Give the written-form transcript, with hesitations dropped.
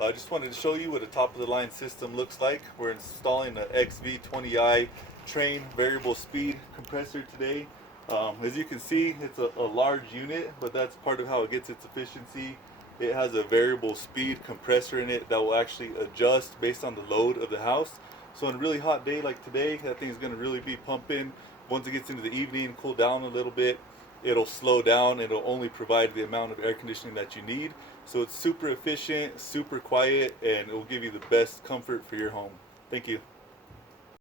I just wanted to show you what a top-of-the-line system looks like. We're installing the XV20i Trane variable speed compressor today. As you can see, it's a large unit, but that's part of how it gets its efficiency. It has a variable speed compressor in it that will actually adjust based on the load of the house. So on a really hot day like today, that thing's going to really be pumping. Once it gets into the evening, cool down a little bit, it'll slow down. It'll only provide the amount of air conditioning that you need. So it's super efficient, super quiet, and it will give you the best comfort for your home. Thank you.